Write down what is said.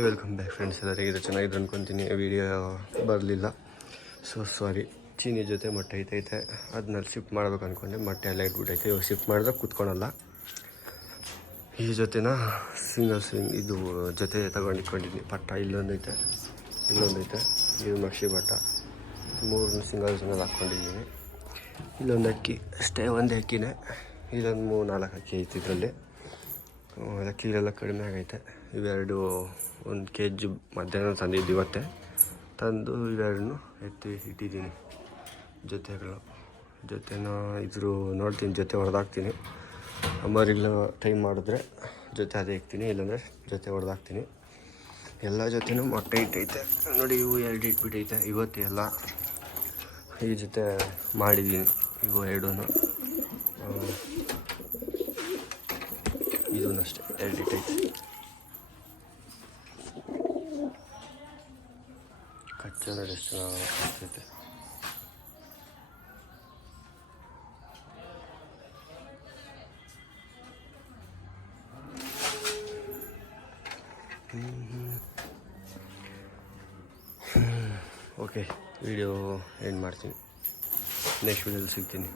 Welcome back friends. ಎಲ್ಲರಿಗೆ ಚೆನ್ನಾಗಿದ್ರು ಅಂದ್ಕೊತೀನಿ. Video ಬರಲಿಲ್ಲ, so sorry. ಚೀನಿ ಜೊತೆ ಮೊಟ್ಟೆ ಐತೈತೆ, ಅದನ್ನ ಶಿಫ್ಟ್ ಮಾಡ್ಬೇಕು ಅಂದ್ಕೊಂಡೆ. ಮೊಟ್ಟೆ ಎಲ್ಲ ಇಟ್ಬಿಟ್ಟೈತೆ. ಇವಾಗ ಶಿಫ್ಟ್ ಮಾಡಿದ್ರೆ ಕೂತ್ಕೊಳಲ್ಲ. ಈ ಜೊತೆನ ಸಿಂಗ್ ಇದು ಜೊತೆ ತಗೊಂಡಿಟ್ಕೊಂಡಿದ್ದೀನಿ. ಪಟ್ಟ ಇಲ್ಲೊಂದೈತೆ, ಇದು ಮಕ್ಷಿ ಪಟ್ಟ, 3 ಸಿಂಗಲ್ ಹಾಕ್ಕೊಂಡಿದ್ದೀನಿ. ಇಲ್ಲೊಂದು ಅಕ್ಕಿ ಅಷ್ಟೇ, ಒಂದೇ ಅಕ್ಕಿನೇ. ಇದೊಂದು 3-4 ಅಕ್ಕಿ ಐತೆ ಇದರಲ್ಲಿ. ಅಕ್ಕಿಲೆಲ್ಲ ಕಡಿಮೆ ಆಗೈತೆ. ಇವೆರಡು 1 kg ಮಧ್ಯಾಹ್ನ ತಂದಿದ್ದು, ಇವತ್ತೇ ತಂದು ಇವೆರಡನ್ನೂ ಇಟ್ಟಿದ್ದೀನಿ. ಜೊತೆನ ಇದ್ರ ನೋಡ್ತೀನಿ, ಜೊತೆ ಹೊಡೆದಾಕ್ತೀನಿ. ಅಮ್ಮರಿಗೆಲ್ಲ ಟೈಮ್ ಮಾಡಿದ್ರೆ ಜೊತೆ ಅದೇ ಇಕ್ತೀನಿ, ಇಲ್ಲಾಂದರೆ ಜೊತೆ ಹೊಡೆದಾಕ್ತೀನಿ. ಎಲ್ಲ ಜೊತೆನೂ ಮೊಟ್ಟೆ ಇಟ್ಟೈತೆ ನೋಡಿ. ಇವು 2 ಇಟ್ಬಿಟ್ಟೈತೆ ಇವತ್ತು. ಎಲ್ಲ ಈ ಜೊತೆ ಮಾಡಿದ್ದೀನಿ. ಇವು 2 ಇದೂ ಅಷ್ಟೇ 2 ಇಟ್ಟೈತೆ. ಕಚ್ಚ ನೋಡಿ ಎಷ್ಟು ಚೆನ್ನಾಗೈತೆ. ಓಕೆ, ವಿಡಿಯೋ ಎಂಡ್ ಮಾಡ್ತೀನಿ. ನೆಕ್ಸ್ಟ್ ವಿಡಿಯೋದಲ್ಲಿ ಸಿಗ್ತೀನಿ.